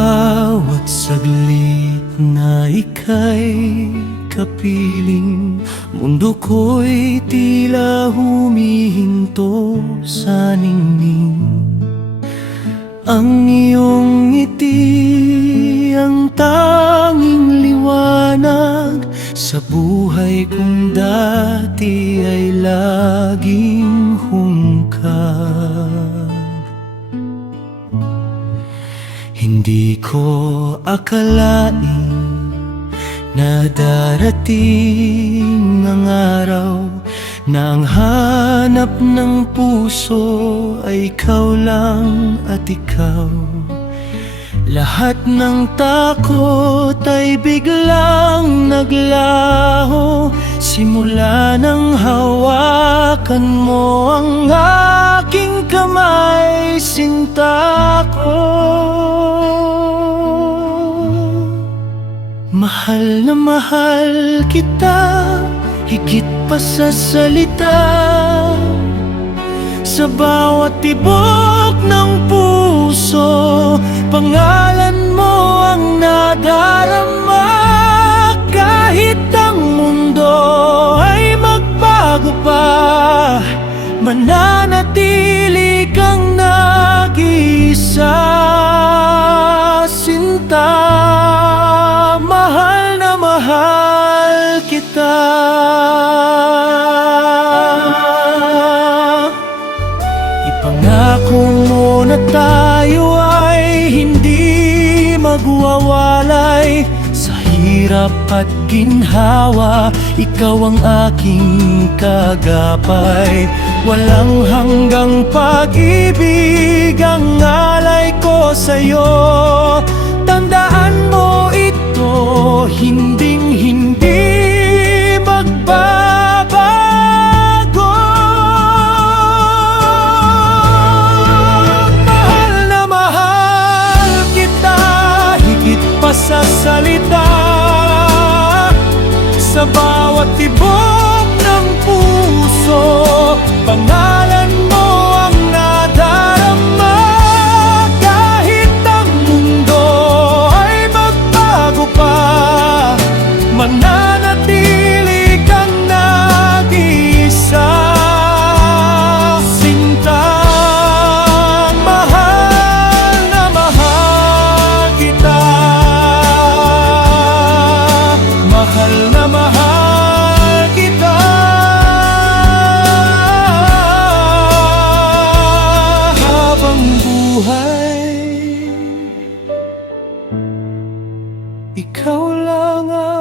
bawat saglit na ika'y kapiling, mundo ko'y tila humihinto sa ningning. Ang iyong ngiti ang tanging liwanag sa buhay kong dati ay laging hungkag. Hindi ko akalain na darating ang araw na ang hanap ng puso ay ikaw lang at ikaw. Lahat ng takot ay biglang naglaho simula nang hawakan mo ang aking kamay, sinta ko. Mahal na mahal kita, higit pa sa salita. Sa bawat tibok ng puso, pangalan mo ang nadarama. Kahit ang mundo ay magbago pa, mananatili kang nag-iisa, sinta. Mahal na mahal kita. Ipangako mo na tayo ay hindi magwawalay. Sa hirap at ginhawa, ikaw ang aking kagapay. Walang hanggang pag-ibig ang alay ko sa'yo. Tandaan mo ito, hinding-hindi magbabago. Mahal na mahal kita, higit pa sa salita. Sa bawat tibok ng puso, pangalan mo ang nadarama. Kahit ang mundo ay magbago pa, mananatili kang nag-iisa, sinta. Mahal na mahal kita. Mahal na mahal kita. Habang buhay, ikaw lang ang